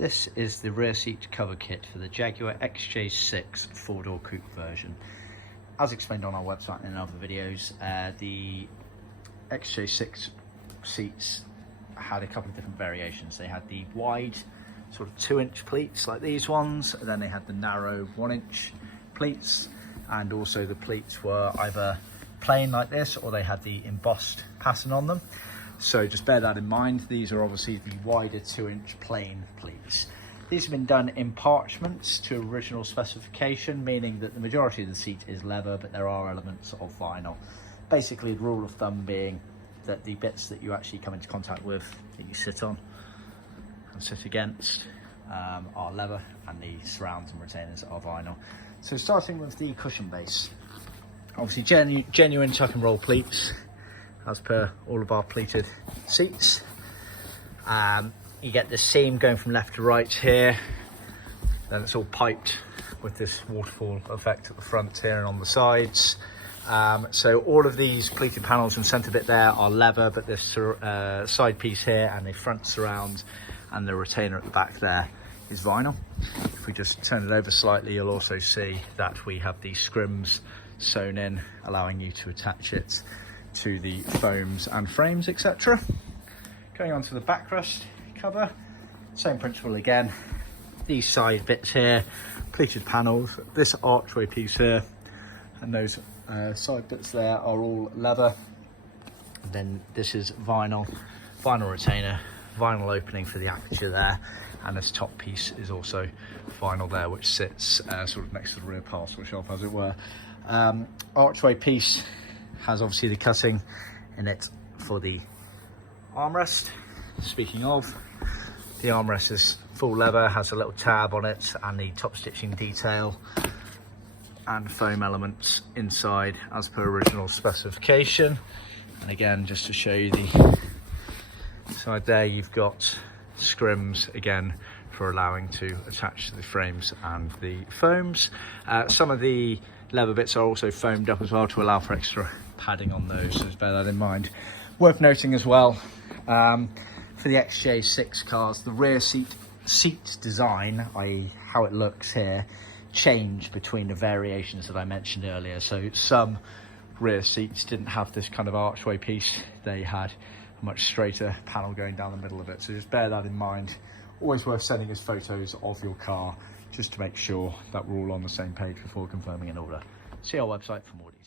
This is the rear seat cover kit for the Jaguar XJ6 4-door coupe version. As explained on our website and in other videos, the XJ6 seats had a couple of different variations. They had the wide sort of 2-inch pleats like these ones, and then they had the narrow 1-inch pleats, and also the pleats were either plain like this or they had the embossed pattern on them. So just bear that in mind. These are obviously the wider 2-inch plain pleats. These have been done in parchments to original specification, meaning that the majority of the seat is leather, but there are elements of vinyl. Basically, the rule of thumb being that the bits that you actually come into contact with, that you sit on and sit against, are leather, and the surrounds and retainers are vinyl. So starting with the cushion base, obviously genuine tuck and roll pleats, as per all of our pleated seats. You get the seam going from left to right here, then it's all piped with this waterfall effect at the front here and on the sides. So all of these pleated panels and centre bit there are leather, but this side piece here and the front surround and the retainer at the back there is vinyl. If we just turn it over slightly, you'll also see that we have these scrims sewn in, allowing you to attach it to the foams and frames, etc. Going on to the backrest cover, same principle again. These side bits here, pleated panels, this archway piece here, and those side bits there are all leather. And then this is vinyl retainer, vinyl opening for the aperture there, and this top piece is also vinyl there, which sits sort of next to the rear parcel shelf, as it were. Archway piece has obviously the cutting in it for the armrest. Speaking of, the armrest is full leather, has a little tab on it, and the top stitching detail and foam elements inside as per original specification. And again, just to show you the side there, you've got scrims again for allowing to attach the frames and the foams. Some of the leather bits are also foamed up as well to allow for extra padding on those, so just bear that in mind. Worth noting as well, for the XJ6 cars, the rear seat design, i.e. how it looks here, changed between the variations that I mentioned earlier. So some rear seats didn't have this kind of archway piece, they had a much straighter panel going down the middle of it, so just bear that in mind. Always worth sending us photos of your car just to make sure that we're all on the same page before confirming an order. See our website for more details.